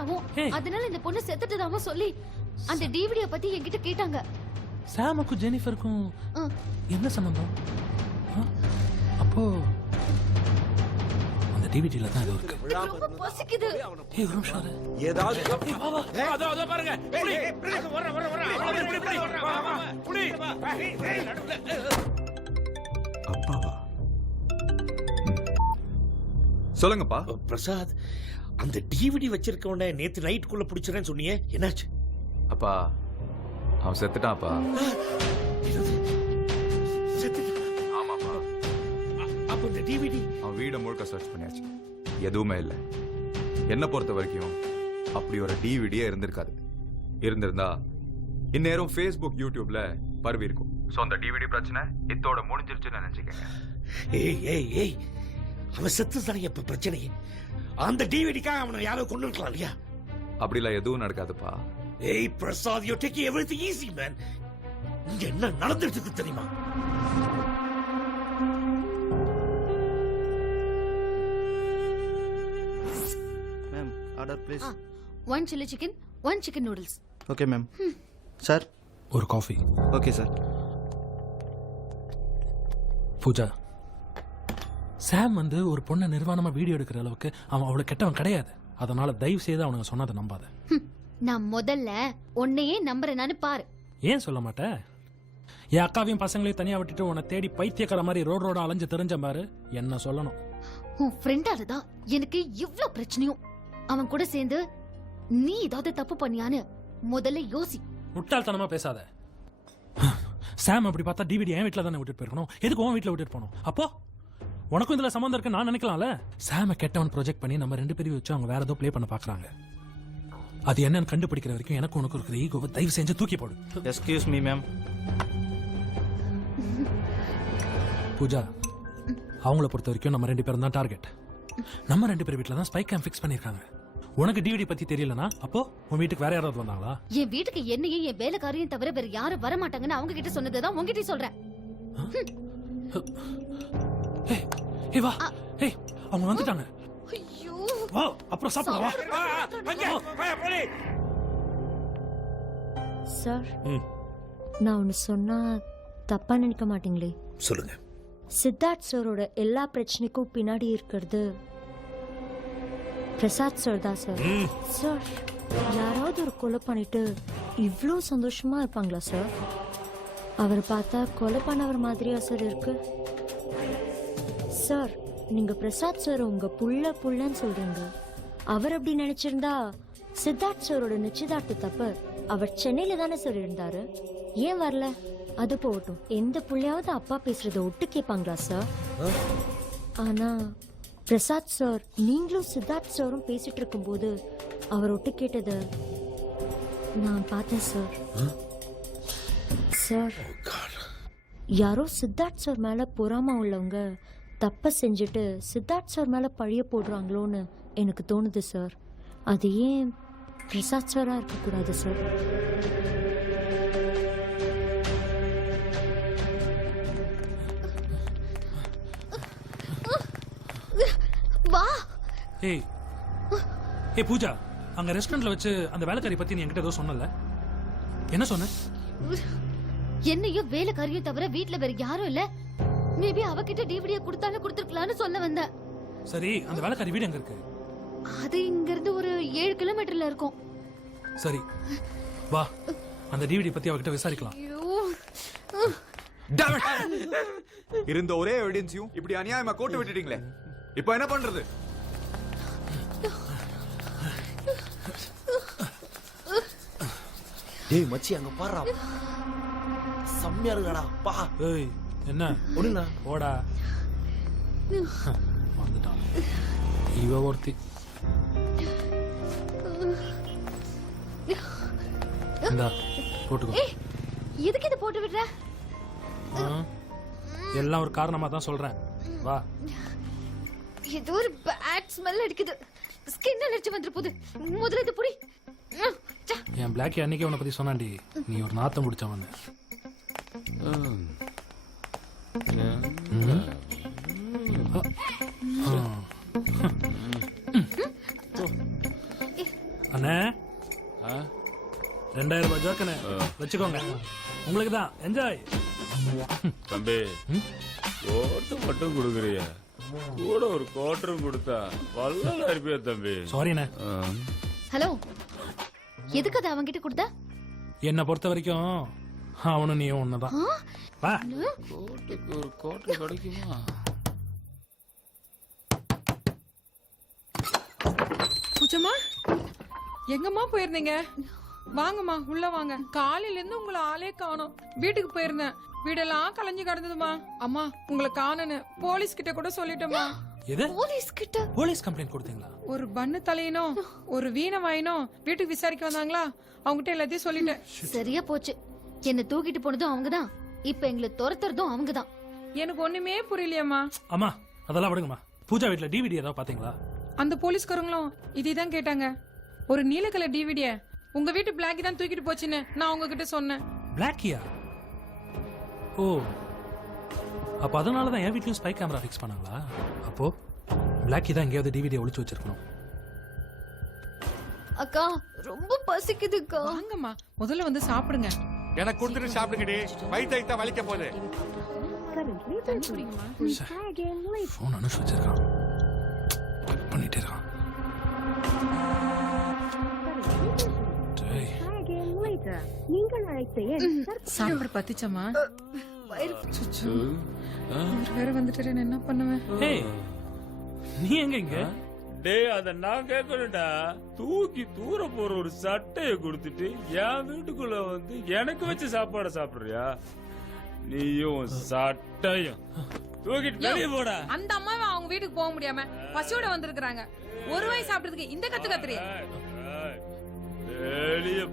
இறந்துட்டாவும் அதனால இந்த பொண்ணு செத்துட்டதாவும் சொல்லி அந்த டிவிடிய பத்தி என்கிட்ட கேட்டாங்க. சாமுக்கும் ஜெனிஃபருக்கும் என்ன சம்பந்தம்? அப்போ அந்த டிவிடில தான் அது இருக்கு. ரொம்ப பசிக்குது. ஏய் ஒரு நிமிஷம் இரு. ஏதாவது அதோ பாருங்க. அப்பாவா? சொல்லுங்கப்பா. பிரசாத், அந்த டிவிடி வச்சிருக்கவன நேத்து நைட்டுக்குள்ள பிடிச்சிரேன்னு சொன்னியே, என்னாச்சு? அப்பா அவன் செத்துட்டான்ப்பா. ஆமாப்பா. அப்ப இந்த டிவிடி அவன் வீடை முழுக்க சர்ச் பண்ணியாச்சு, எதுவுமே இல்லை. என்ன பொறுத்த வரைக்கும் அப்படி ஒரு டிவிடியே இருந்திருக்காது. இருந்திருந்தா இந்நேரம் ஃபேஸ்புக் யூடியூப்ல பரவி இருக்கும். ஸோ அந்த டிவிடி பிரச்சனை இத்தோட முடிஞ்சிருச்சுன்னு நினைச்சுக்கங்க. ஏய் ஏய் ஏய், அவன் செத்து தானே இப்ப பிரச்சனை. அந்த டிவிடிக்காக அவனை யாரோ கொண்டு இருக்கலாம் இல்லையா? அப்படிலாம் எதுவும் நடக்காதுப்பா. ஏய் Prasad, you take everything easy man. இங்க என்ன நடந்துட்டு இருக்கு தெரியுமா? Ma'am order please. 1 chili chicken, 1 chicken noodles. Okay ma'am. Sir ஒரு coffee. Okay sir. Pooja, Sam வந்து ஒரு பொண்ணை நிர்வாணமா வீடியோ எடுக்கிற அளவுக்கு அவன் அவ்வளவு கெட்டவன் கிடையாது. அதனால தயவு செய்து அவனுங்க சொன்னதை நம்பாத. நான் முதல்ல உன்னையே நம்புறேன்னு பாரு. ஏன் சொல்ல மாட்டேன்? என் அக்காவையும் பசங்களையும் தனியா விட்டுட்டு உன்னை தேடி பைத்தியக்கார மாதிரி ரோட அலைஞ்சு தெரிஞ்ச பாரு, என்ன சொல்லணும்? உன் ஃப்ரெண்டால தான் எனக்கு இவ்ளோ பிரச்சனையும். அவன் கூட சேர்ந்து நீ ஏதாவது தப்பு பண்ணியான்னு முதல்ல யோசி. முட்டாள்தனமா பேசாத. சாம் அப்படி பார்த்தா டிவிடி என் வீட்டில் தானே விட்டுட்டு போயிருக்கணும். எதுக்கு உன் வீட்டில் விட்டுட்டு போகணும்? அப்போ உனக்கும் இதுல சம்மந்தம் இருக்கு நான் நினைக்கலாம்ல. சாம கெட்டவன் ப்ரொஜெக்ட் பண்ணி நம்ம 2 பேரையும் வச்சு அவங்க வேற ஏதோ ப்ளே பண்ண பாக்குறாங்க. அது என்னன்னு கண்டுபிடிக்கிற வரைக்கும் எனக்கு உனக்கு இருக்கிற ஈகோவை தயவு செஞ்சு தூக்கி போடு. Excuse me ma'am. பூஜா, அவங்கள பொறுத்த வரைக்கும் நம்ம 2 பேரும் தான் டார்கெட். நம்ம 2 பேர் வீட்டில் தான் ஸ்பை கேம் ஃபிக்ஸ் பண்ணிருக்காங்க. உனக்கு டிவிடி பத்தி தெரியலனா அப்போ உன் வீட்டுக்கு வேற யாராவது வந்தாங்களா? என் வீட்டுக்கு என்னையும் என் வேலைக்காரையும் தவிர வேற யாரும் வர மாட்டாங்கன்னு அவங்க கிட்ட சொன்னதுதான் உங்ககிட்ட சொல்றேன். ஏய் வா. ஏய் அவங்க வந்துட்டாங்க. ஐயோ வா அப்புறம் சாப்பிடலாம் வா. சார், நான் ஒன்று சொன்னா தப்பா நினைக்க மாட்டீங்களே? சொல்லுங்க. சித்தார்த் சாரோட எல்லா பிரச்சனைக்கும் பின்னாடி இருக்கிறது பிரசாத் சார் தான் சார். சார், யாராவது ஒரு கொலை பண்ணிட்டு இவ்வளோ சந்தோஷமா இருப்பாங்களா சார்? அவரை பார்த்தா கொலை பண்ணவர் மாதிரியா சார் இருக்கு? சார், நீங்க பிரசாத் சார் உங்க புள்ளன்னு சொல்றீங்க. அவர் அப்படி நினைச்சிருந்தா சித்தார்த் சாரோட நிச்சயதார்த்த தப்ப அவர் சென்னையில தானே சார் இருந்தாரு, ஏன் வரல? அது போகட்டும், எந்த புள்ளையாவது அப்பா பேசுறத ஒட்டு கேட்பாங்களா சார்? ஆனா பிரசாத் சார் நீங்களும் சித்தார்த் சாரும் பேசிட்டு இருக்கும் போது அவர் ஒட்டு கேட்டத நான் பார்த்தேன் சார். சார், யாரோ சித்தார்த் சார் மேல பொறாம உள்ளவங்க தப்ப செஞ்சுட்டு சித்தார்த் சார் மேல பழிய போடுறாங்களோன்னு எனக்கு தோணுது சார். அது ஏன் பிரசாத் சாரா இருக்கக்கூடாது சார்? வா. ஏய் ஏய் பூஜா, அங்க ரெஸ்டாரண்ட்ல வச்சு அந்த வேலைக்காரி பத்தி நீ என்கிட்ட ஏதோ சொன்னல, என்ன சொன்ன? என்னையும் வேலைக்காரியும் தவிர வீட்ல வேற யாரும் இல்ல. மேபி அவகிட்ட டிவிடிய கொடுத்தாலும் கொடுத்துருக்கலாம்னு சொல்ல வந்தேன். சரி, அந்த வேலைக்காரி வீடு எங்க இருக்கு? அது இங்க இருந்து ஒரு 7 கிலோமீட்டர்ல இருக்கும். சரி வா, அந்த டிவிடி பத்தி அவகிட்ட விசாரிக்கலாம். இருந்த ஒரே எவிடன்ஸையும் இப்படி அநியாயமா கோட்டு விட்டுட்டீங்களே, இப்போ என்ன பண்றது? டேய் மச்சி, அங்க பாறா, செம்மையா இருக்குடா பா. ஏய் என்ன ஒண்ணுண்ணா ஓடா வந்துட்டான் இவ ஒருத்தி. இந்தா போட்டுக்கோ. ஏய், எதுக்கு இத போட்டு விடுற? எல்லாம் ஒரு காரணமா தான் சொல்றேன். வா. இது ஒரு பேட் ஸ்மெல் அடிக்குது. ஸ்கின் அலர்ஜி வந்துற போகுது. முதல்ல இது புடி. என் பிளாக்கி அன்னைக்கே உன்னை பத்தி சொன்னாண்டி, நீ ஒரு நாத்தம் முடிச்சவன். அண்ணே 2000 ரூபாய் ஜோக்கனே வச்சுக்கோங்க, உங்களுக்கு தான். என்ஜாய். தம்பி கோட்டு மட்டும் கொடுக்குறிய, கூட ஒரு கோட்டரும் கொடுத்தா வல்லல இருப்பியா தம்பி. சாரிண்ணே. ஹலோ, எதுக்கு அதை அவன்கிட்ட கொடுத்த? என்னை பொறுத்த வரைக்கும் அவனும் நீயும் ஒண்ணுதான். வா. கோட்டுக்கு ஒரு கோட்டர் கிடைக்குமா? பூஜம்மா, எங்கம்மா போயிருந்தீங்க? வாங்கம்மா, உள்ள வாங்க. காலையில இருந்து உங்களை ஆளே காணோம். வீட்டுக்கு போயிருந்தேன், வீடெல்லாம் கலைஞ்சு கிடந்ததுமா. அம்மா, உங்களை காணனு போலீஸ் கிட்ட கூட சொல்லிட்டோமா. எது? போலீஸ் கிட்ட? போலீஸ் கம்ப்ளைண்ட் கொடுத்தீங்களா? ஒரு பண்ணு தலையனும் ஒரு வீண வாயினும் வீட்டுக்கு விசாரிக்க வந்தாங்களா, அவங்ககிட்ட எல்லாத்தையும் சொல்லிட்டேன். சரியா போச்சு. என்ன தூக்கிட்டு போனதும் அவங்கதான், இப்ப எங்களை துரத்துறதும் அவங்கதான். எனக்கு ஒண்ணுமே புரியலையம்மா. அம்மா அதெல்லாம் விடுங்கம்மா. பூஜா வீட்ல டிவிடி ஏதாவது பாத்தீங்களா? அந்த போலீஸ்காரங்களும் இதான் கேட்டாங்க. ஒரு நீல கலர் டிவிடிய உங்க வீட்டு பிளாக்கி தான் தூக்கிட்டு போச்சுன்னு நான் உங்ககிட்ட சொன்னேன். பிளாக்கியா? ஓ, அப்ப அதனாலதான் என் வீட்லயும் ஸ்பை கேமரா ஃபிக்ஸ் பண்ணாங்களா? அப்போ பிளாக்கி தான் எங்கேயாவது டிவிடி ஒளிச்சு வச்சிருக்கணும். அக்கா, ரொம்ப பசிக்குதுக்கா. வாங்கம்மா, முதல்ல வந்து சாப்பிடுங்க. எனக்கு கொடுத்துட்டு சாப்பிடுங்கடி, வயிற்று வலிக்க போகுது. போன் அனுஷ் வச்சிருக்கான், கட் பண்ணிட்டே இருக்கான். டேய், சாப்பிட பத்திச்சம்மா. வேற வந்துட்டு என்ன பண்ணுவேன்? ஏய், நீ எங்க இங்க? டேய், அத நான் கேட்கணும்டா. தூக்கி தூர போற ஒரு சட்டையை கொடுத்துட்டு என் வீட்டுக்குள்ள வந்து எனக்கு வச்சு சாப்பாட சாப்பிடுறியா? நீயும் சட்டையும் தூக்கிட்டு வெளியே போடா. அந்த அம்மாவை அவங்க வீட்டுக்கு போக முடியாம பசியோட வந்திருக்காங்க. ஒரு வாய் சாப்பிட்டதுக்கு இந்த கத்து கத்துறியா? வெளியே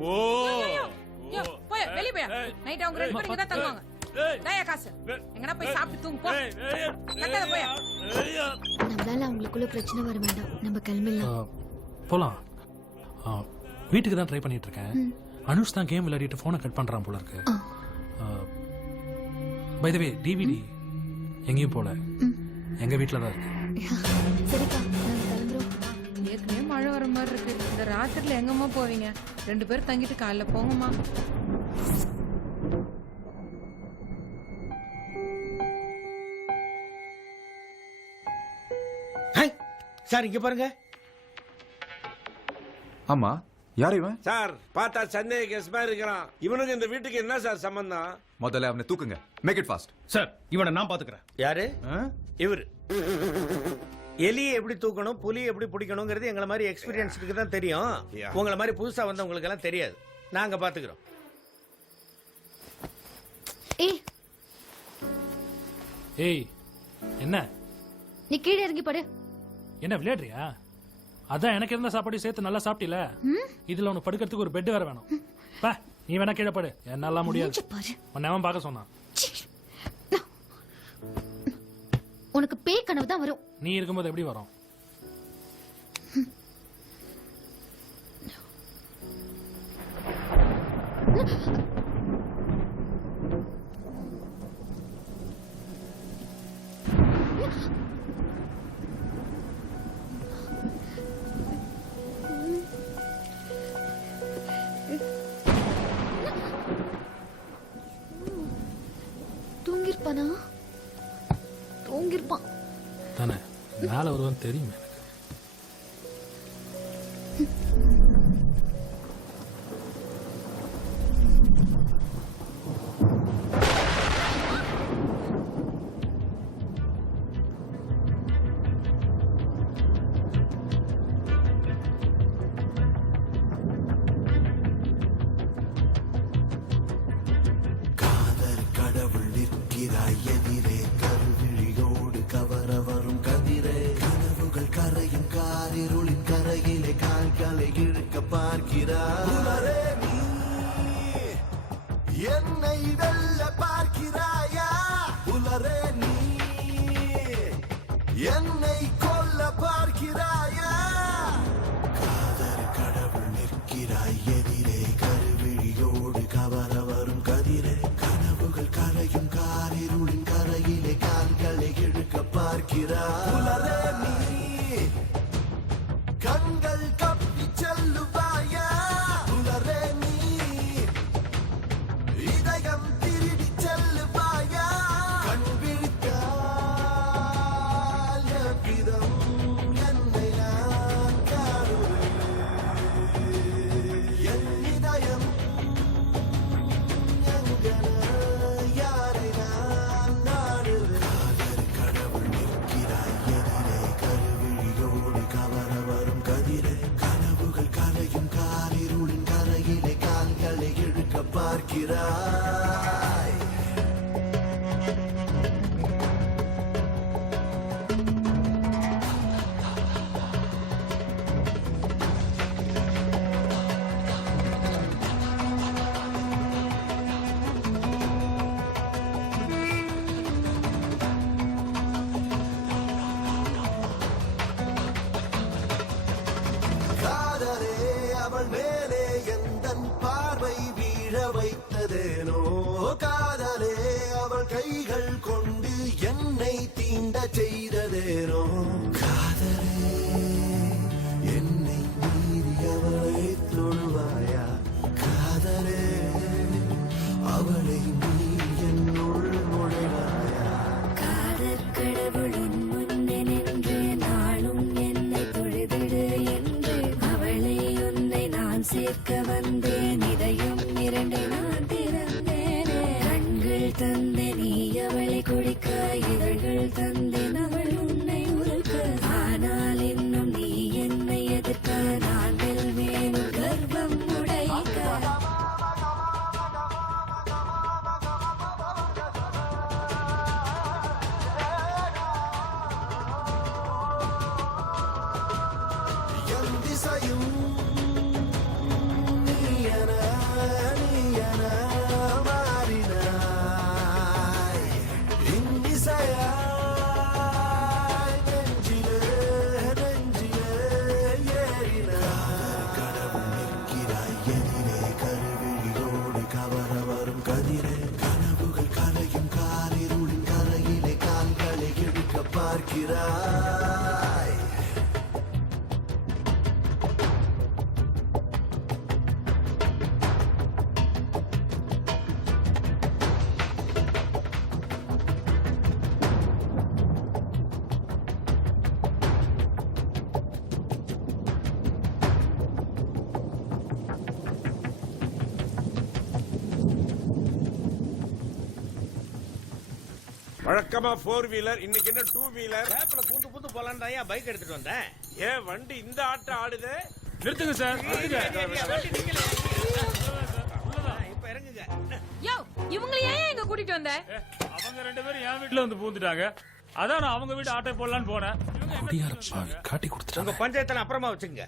போ. போய் வெளிய போய். நைட் அவங்க 2 பேரும் இங்க தான் தங்குவாங்க. டேய் காசு, எங்கடா போய் சாப்பிட்டு தூங்கு போ. கத்தாத போய். நம்மளால அவங்களுக்குள்ள பிரச்சனை வர வேண்டாம், நம்ம கிளம்பிடலாம். போலாம். வீட்டுக்கு தான் ட்ரை பண்ணிட்டு இருக்கேன். அனுஷ் தான் கேம் விளையாடிட்டு போனை கட் பண்றான் போல இருக்கு. பை தி வே, டிவிடி எங்கேயும் போல, எங்க வீட்டுல தான் இருக்கு. சரிக்கா, நாங்க கிளம்புறோம். ஏற்கனவே மழை வர மாதிரி இருக்கு. இந்த ராத்திரில எங்கம்மா போவீங்க? 2 பேரும் தங்கிட்டு காலைல போங்கம்மா. சார் இங்க பாருங்க. ஆமா, யார் இவன்? சார் பார்த்தா சந்தேக கேஸ் மாதிரி இருக்கிறான். இவனுக்கு இந்த வீட்டுக்கு என்ன சார் சம்பந்தம்? முதல்ல அவனை தூக்குங்க. Make it fast. சார், இவனை நான் பாத்துக்கிறேன். யாரு? இவரு. எலியை எப்படி தூக்கணும், புலி எப்படி பிடிக்கணுங்கிறது எங்களை மாதிரி எக்ஸ்பீரியன்ஸுக்கு தான் தெரியும். உங்களை மாதிரி புதுசா வந்தவங்களுக்கு எல்லாம் தெரியாது. நாங்க பாத்துக்கிறோம். ஏய், ஏய், என்ன நீ கீழே இறங்கி படு. என்ன விளையாடுறியா? அதான் எனக்கு இருந்த சாப்பாடு சேர்த்து நல்லா சாப்பிட்டில. இதுல உனக்கு படுக்கிறதுக்கு ஒரு பெட் வேற வேணும். பா, நீ வேணா கீழே படு. என்னால முடியாது. மூஞ்சி பாரு. உன்னை அவன் பார்க்க சொன்னான். உனக்கு பேய் கனவு தான் வரும். நீ இருக்கும்போது எப்படி வரும்? தூங்கிருப்பானா? தூங்கிருப்பான் தானே, மேல வருவான்னு தெரியும் எனக்கு. கடவுள் நிற்கிறாய் எதிரே, கருவிழியோடு கவர வரும் கதிரே, கனவுகள் கரையும் காரிருளின் கரையிலே கால்களை இழுக்க பார்க்கிறாய். என்னை வெல்ல பார்க்கிறாயா? உலரே நீ என்னை கொல்ல பார்க்கிறாயா? காதல் கடவுள் நிற்கிறாய் எதிரே, கருவிழியோடு கவர வரும் கதிரே, கனவுகள் கரையும் காரிருளின் கரையிலே கால்களை இழுக்க பார்க்கிறாய். உலரே நீ கண்கள் கப்பிச்சல் பார்க்கிறாய். காதலே அவள் மேலே எந்தன் பார்வை வீழ வைத்ததேனோ, காதலே அவள் கைகள் கொண்டு என்னை தீண்ட செய்ததேனோ, காதலே என்னை மீறி அவளை தொழுவாயா, காதலே அவளை மீறி என்னுள் நுழைவாயா. கடவுளின் முன்னே நின்று நாளும் என்னை தொழுதிடு என்று அவளை உன்னை நான் சேர்க்க வந்தேன். இதையும் இரண்டு நான் திறந்தேனே. கண்கள் தந்தே நீ அவளை குடிக்க, இதழ்கள் தந்தேன் அவள் உன்னை உருக்க. ஆனால் இன்னும் நீ என்னை எதிர்க்க, நான் வெல்வேனும் கர்வம் உடைக்க. என் திசையும் நீயன மாறினாய். இன்னிசையாய் நெஞ்சிலே ஏறினாய். கடவுள் நிற்கிறாய் எதிரே, கருவிழியோடு கவர வரும் கதிரே, கனவுகள் கரையும் காரிருளின் கரையிலே கால்களை எடுக்க பார்க்கிறாய். வழக்கமா 4 வீலர், இன்னைக்கு என்ன 2 வீலர்? கேப்ல பூந்து பூந்து போலான்னு தான் பைக் எடுத்துட்டு வந்தேன். ஏன் வண்டி இந்த ஆட்டம் ஆடுது? நிறுத்துங்க சார், நிறுத்துங்க. வண்டி நிக்கல. இப்ப இறங்குங்க. யோ இவங்களை ஏன் இங்க கூட்டிட்டு வந்த? அவங்க 2 பேரும் என் வீட்டுல வந்து பூந்துட்டாங்க. அதான் நான் அவங்க வீட்டு ஆட்டோ போடலான்னு போனேன். குடியார பாவி காட்டி கொடுத்துட்டாங்க. உங்க பஞ்சாயத்துல அப்புறமா வச்சுங்க.